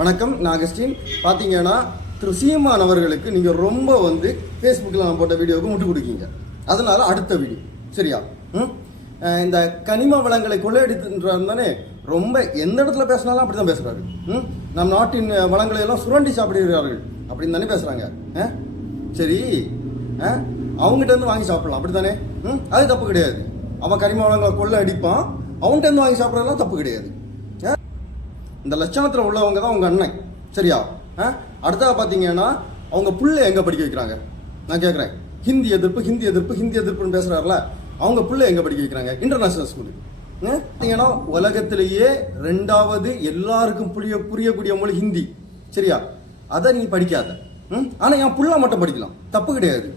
வணக்கம் நாகஸ்டின். பார்த்தீங்கன்னா திரு சீமான் அவர்களுக்கு நீங்கள் ரொம்ப ஃபேஸ்புக்கில் நான் போட்ட வீடியோவுக்கு முட்டு கொடுக்கீங்க. அதனால அடுத்த வீடியோ சரியா? இந்த கனிம வளங்களை கொள்ளையடித்துன்றார் தானே, ரொம்ப எந்த இடத்துல பேசினாலும் அப்படி தான் பேசுகிறாரு. நம் நாட்டின் வளங்களை எல்லாம் சுரண்டி சாப்பிடுகிறார்கள் அப்படின்னு தானே பேசுகிறாங்க. சரி, அவங்ககிட்ட இருந்து வாங்கி சாப்பிடலாம் அப்படி தானே? அது தப்பு கிடையாது. அவன் கனிம வளங்களை கொள்ளை அடிப்பான், அவன்கிட்ட இருந்து வாங்கி சாப்பிட்றதுலாம் தப்பு கிடையாது. இந்த லட்சணத்தில் உள்ளவங்க தான் உங்கள் அண்ணன் சரியா? அடுத்தது பார்த்தீங்கன்னா அவங்க பிள்ளை எங்கே படிக்க வைக்கிறாங்க நான் கேட்குறேன். ஹிந்தி எதிர்ப்புன்னு பேசுகிறாருல, அவங்க பிள்ளை எங்கே படிக்க வைக்கிறாங்க? International school. பார்த்தீங்கன்னா உலகத்திலேயே 2வது எல்லாருக்கும் புரியக்கூடிய மொழி ஹிந்தி சரியா? அதை நீ படிக்காத, ஆனால் என் பிள்ளை மட்டும் படிக்கலாம், தப்பு கிடையாது.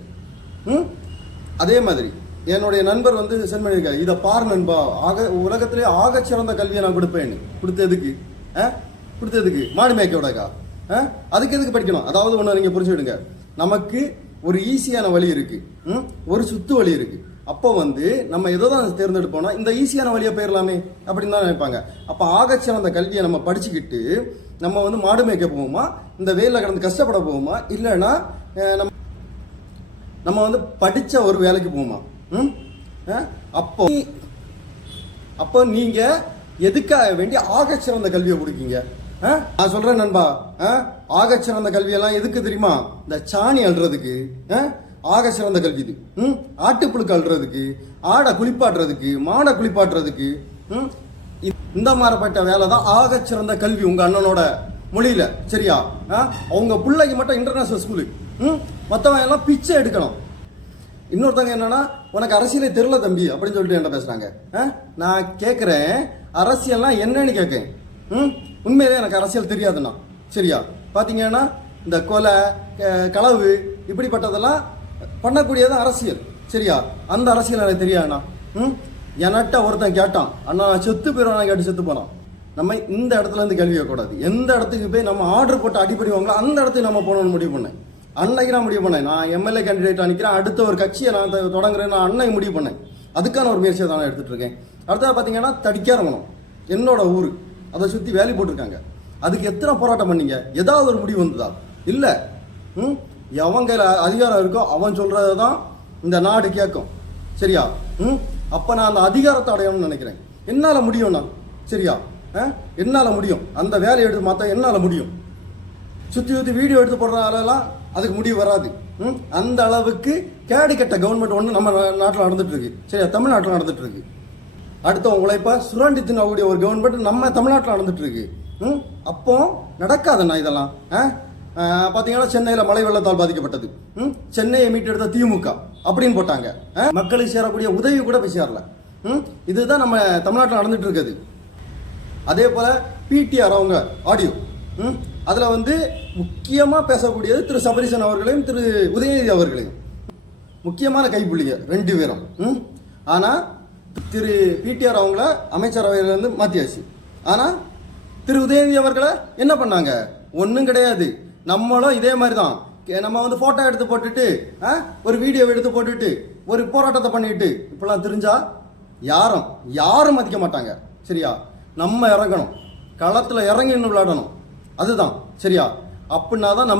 அதே மாதிரி என்னுடைய நண்பர் சென்ட் பண்ணியிருக்காரு, இதை பாரு நண்பா, உலகத்திலே ஆக சிறந்த கல்வியை நான் கொடுப்பேன்னு. கொடுத்ததுக்கு மாடு மேய்க்கோடக்கா? அதுக்கு எதுக்கு படிக்கணும்? அதாவது ஒன்று நீங்கள் புரிஞ்சுவிடுங்க, நமக்கு ஒரு ஈஸியான வழி இருக்கு, ஒரு சுத்து வழி இருக்கு. அப்போ நம்ம எதோ தான் தேர்ந்தெடுப்போம்னா இந்த ஈஸியான வழியை போயிடலாமே அப்படின்னு தான் நினைப்பாங்க. அப்போ ஆகச்சிறந்த கல்வியை நம்ம படிச்சுக்கிட்டு நம்ம மாடு மேய்க்க போவோமா, இந்த வெயிலில் கடந்து கஷ்டப்பட போவோமா, இல்லைன்னா நம்ம படித்த ஒரு வேலைக்கு போவோமா? அப்போ நீங்கள் எதுக்காக வேண்டி ஆகச்சிறந்த கல்வியை கொடுக்கீங்க? நான் சொல்றேன் நண்பா, ஆகச்சிறந்த கல்வியெல்லாம் எதுக்கு தெரியுமா? இந்த சாணி அள்ளுறதுக்கு ஆகச்சிறந்த கல்வி இது. ஆட்டுப்புழுக்கு அள்ளுறதுக்கு, ஆடை குளிப்பாட்டுறதுக்கு, மாடை குளிப்பாட்டுறதுக்கு, இந்த மாதிரிப்பட்ட வேலை தான் ஆகச்சிறந்த கல்வி உங்க அண்ணனோட மொழியில சரியா? அவங்க பிள்ளைக்கு மட்டும் இன்டர்நேஷனல் ஸ்கூலு, மற்றவங்க எல்லாம் பிச்சை எடுக்கணும். இன்னொருத்தவங்க என்னன்னா, உனக்கு அரசியலே தெரியல தம்பி அப்படின்னு சொல்லிட்டு என்ன பேசுறாங்க. நான் கேட்குறேன், அரசியல்னா என்னன்னு கேட்கேன். உண்மையிலே எனக்கு அரசியல் தெரியாதுண்ணா சரியா? பார்த்தீங்கன்னா இந்த கொலை களவு இப்படிப்பட்டதெல்லாம் பண்ணக்கூடியதான் அரசியல் சரியா? அந்த அரசியல் எனக்கு தெரியாதுண்ணா. என்கிட்ட ஒருத்தன் கேட்டான், அண்ணா செத்து போயிடுவான் கேட்டு செத்து போனான். நம்ம இந்த இடத்துல இருந்து கேள்வி கூடாது, எந்த இடத்துக்கு போய் நம்ம ஆர்டர் போட்டு அடிப்படிவாங்களோ அந்த இடத்துக்கு நம்ம போகணும்னு முடிவு பண்ணேன். அன்னைக்கு நான் முடிவு பண்ணேன், நான் எம்எல்ஏ கேண்டிடேட் நிற்கிறேன், அடுத்த ஒரு கட்சியை நான் தொடங்குறேன், நான் அன்னைக்கு முடிவு பண்ணேன். அதுக்கான ஒரு முயற்சியை தான் நான் எடுத்துகிட்டு இருக்கேன். அடுத்தது பார்த்தீங்கன்னா தடிக்காரமணம் என்னோட ஊர், அதை சுற்றி வேலி போட்டிருக்காங்க. அதுக்கு எத்தனை போராட்டம் பண்ணீங்க? ஏதாவது ஒரு முடிவு வந்ததா? இல்லை. எவன் கையில் அதிகாரம் இருக்கோ அவன் சொல்கிறது தான் இந்த நாடு கேட்கும் சரியா? அப்போ நான் அந்த அதிகாரத்தை அடையணும்னு நினைக்கிறேன். என்னால் முடியும்ண்ணா சரியா? என்னால் முடியும், அந்த வேலையை எடுத்து மாற்ற என்னால் முடியும். சுற்றி வீடியோ எடுத்து போடுறதாலலாம் அதுக்கு முடிவு வராது. அந்த அளவுக்கு கேடு கட்ட கவர்மெண்ட் ஒன்று நம்ம நாட்டில் நடந்துட்டு இருக்கு சரியா? தமிழ்நாட்டில் நடந்துட்டு இருக்கு. அடுத்தவங்க உழைப்பா சுரண்டி தின்னக்கூடிய ஒரு கவர்மெண்ட் நம்ம தமிழ்நாட்டில் நடந்துட்டு இருக்கு. அப்போ நடக்காதுண்ணா இதெல்லாம். பார்த்தீங்கன்னா சென்னையில் மழை வெள்ளத்தால் பாதிக்கப்பட்டது, சென்னையை மீட்டெடுத்த திமுக அப்படின்னு போட்டாங்க. மக்களுக்கு சேரக்கூடிய உதவி கூட போய் சேரல. இதுதான் நம்ம தமிழ்நாட்டில் நடந்துட்டு இருக்குது. அதே போல பிடிஆர் அவங்க ஆடியோ, அதில் முக்கியமாக பேசக்கூடியது திரு சபரீசன் அவர்களையும் திரு உதயநிதி அவர்களையும், முக்கியமான கைப்புள்ளிங்க 2 பேரும். ஆனால் திரு பிடிஆர் அவங்கள அமைச்சரவையிலேருந்து மாற்றியாச்சு. ஆனால் திரு உதயநிதி அவர்களை என்ன பண்ணாங்க? ஒன்றும் கிடையாது. நம்மளும் இதே மாதிரி தான், நம்ம ஃபோட்டோ எடுத்து போட்டுட்டு ஒரு வீடியோ எடுத்து போட்டுட்டு ஒரு போராட்டத்தை பண்ணிட்டு இப்பெல்லாம் தெரிஞ்சா யாரும் மதிக்க மாட்டாங்க சரியா? நம்ம இறங்கணும், களத்தில் இறங்கி இன்னும் விளையாடணும், அதுதான் சரியா? அப்படின்னா தான்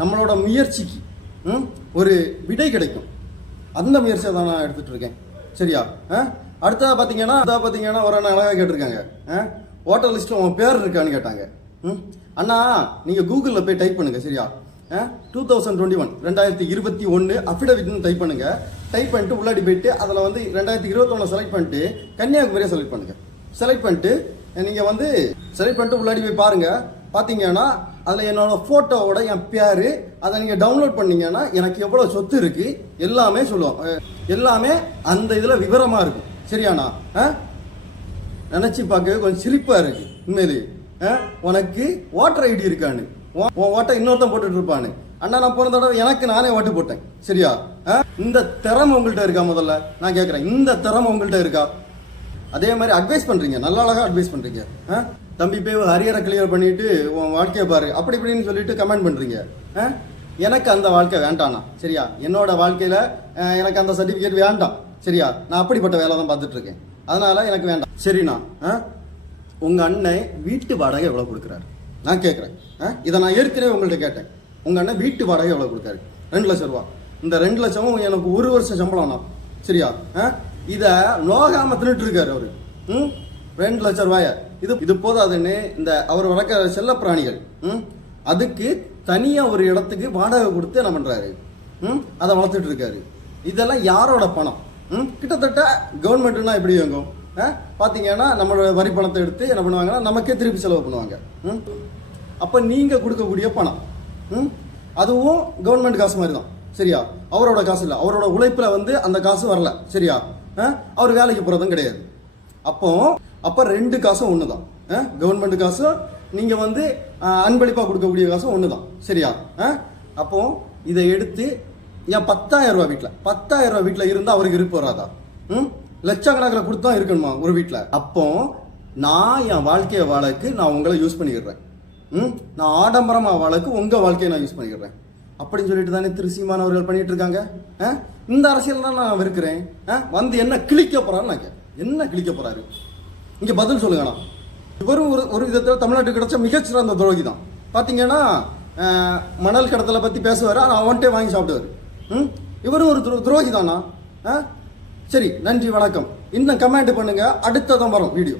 நம்மளோட முயற்சிக்கு ஒரு விடை கிடைக்கும். அந்த முயற்சியை தான் நான் எடுத்துட்டு இருக்கேன் சரியா? அடுத்ததாக பார்த்தீங்கன்னா ஒரு அழகாக கேட்டிருக்காங்க, ஓட்டர் லிஸ்ட்டில் உன் பேர் இருக்கான்னு கேட்டாங்க. அண்ணா நீங்கள் கூகுளில் போய் டைப் பண்ணுங்க சரியா? 2021 2021 அஃபிடவிட்னு டைப் பண்ணுங்க. டைப் பண்ணிட்டு உள்ளாடி போயிட்டு அதில் 2021 செலக்ட் பண்ணிட்டு கன்னியாகுமரியை செலக்ட் பண்ணுங்க. செலக்ட் பண்ணிட்டு நீங்கள் செலக்ட் பண்ணிட்டு உள்ளாடி போய் பாருங்க. பார்த்தீங்கன்னா அதில் என்னோட ஃபோட்டோவோட என் பேர், அதை நீங்கள் டவுன்லோட் பண்ணீங்கன்னா எனக்கு எவ்வளோ சொத்து இருக்கு எல்லாமே சொல்லுவோம். எல்லாமே அந்த இதில் விவரமாக இருக்கும் சரியாண்ணா? நினச்சி பார்க்கவே கொஞ்சம் சிரிப்பாக இருக்கு உண்மையிலே. உனக்கு ஓட்டர் ஐடி இருக்கான்னு, உன் ஓட்டை இன்னொருத்தன் போட்டுட்டு இருப்பான்னு. அண்ணா நான் போன தடவை எனக்கு நானே ஓட்டு போட்டேன் சரியா? இந்த திறமை உங்கள்கிட்ட இருக்கா? முதல்ல நான் கேட்குறேன், இந்த திறமை உங்கள்கிட்ட இருக்கா? அதே மாதிரி அட்வைஸ் பண்ணுறீங்க, நல்ல அழகாக அட்வைஸ் பண்ணுறீங்க. தம்பி போய் ஹரியரை கிளியர் பண்ணிட்டு உன் வாழ்க்கையை பாரு அப்படி இப்படின்னு சொல்லிட்டு கமெண்ட் பண்ணுறீங்க. எனக்கு அந்த வாழ்க்கை வேண்டாண்ணா சரியா? என்னோட வாழ்க்கையில் எனக்கு அந்த சர்டிஃபிகேட் வேண்டாம் சரியா? நான் அப்படிப்பட்ட வேலை தான் பார்த்துட்டு இருக்கேன், அதனால எனக்கு வேண்டாம் சரிண்ணா. உங்கள் அண்ணன் வீட்டு வாடகை எவ்வளோ கொடுக்குறாரு? நான் கேட்குறேன். இதை நான் ஏற்கனவே உங்கள்கிட்ட கேட்டேன். உங்கள் அண்ணன் வீட்டு வாடகை எவ்வளோ கொடுத்தாரு? 2 லட்சம் ரூபா. இந்த 2 லட்சமும் எனக்கு 1 வருஷம் சம்பளம்ண்ணா. சரியா? இதை நோகாமல் தின்னுட்டு இருக்காரு அவரு. 2 லட்சம் ரூபாய இது போதாதுன்னு இந்த அவர் வளர்க்குற செல்ல பிராணிகள் அதுக்கு தனியாக ஒரு இடத்துக்கு வாடகை கொடுத்து என்ன பண்ணுறாரு? அதை வளர்த்துட்டு இருக்காரு. இதெல்லாம் யாரோட பணம்? கிட்டத்தட்ட கவர்மெண்ட்னா எப்படி இயங்கும்? பார்த்தீங்கன்னா நம்மளோட வரி பணத்தை எடுத்து என்ன பண்ணுவாங்கன்னா நமக்கே திருப்பி செலவு பண்ணுவாங்க. அப்போ நீங்கள் கொடுக்கக்கூடிய பணம் அதுவும் கவர்மெண்ட் காசு மாதிரி தான். சரியா? அவரோட காசு இல்லை, அவரோட உழைப்பில் வந்து அந்த காசு வரல. சரியா? அவர் வேலைக்கு போகிறதும் கிடையாது. அப்போ 2 காசும் ஒன்று தான். கவர்மெண்ட் காசும் நீங்கள் வந்து அன்பளிப்பாக கொடுக்கக்கூடிய காசும் ஒன்று தான். சரியா? அப்போ இதை எடுத்து என் 10,000 ரூபா வீட்டில் இருந்தால் அவருக்கு இருப்பு வராதா? லட்சக்கணக்கில் கொடுத்தா இருக்கணுமா ஒரு வீட்டில்? அப்போ நான் என் வாழ்க்கையை வாழக்கு நான் உங்களை யூஸ் பண்ணிக்கிறேன். நான் ஆடம்பரமாக வாழக்கு உங்கள் வாழ்க்கையை நான் யூஸ் பண்ணிக்கிறேன் அப்படின்னு சொல்லிட்டு தானே திரு சீமான் அவர்கள் பண்ணிட்டு இருக்காங்க. இந்த அரசியல் தான் நான் வெறுக்கிறேன். வந்து என்ன கிழிக்க போறாரு? நான் என்ன கிழிக்க போறாரு? இங்க பதில் சொல்லுங்கண்ணா. இவரும் ஒரு விதத்தில் தமிழ்நாட்டுக்கு கிடைச்ச மிகச்சிறந்த துரோகி தான். பார்த்தீங்கன்னா மணல் கடத்தலை பற்றி பேசுவார், ஆனால் அவன்கிட்டே வாங்கி சாப்பிடுவார். இவரும் ஒரு துரோகி தானா? சரி, நன்றி, வணக்கம். இன்னும் கமெண்ட் பண்ணுங்க, அடுத்ததான் வரும் வீடியோ.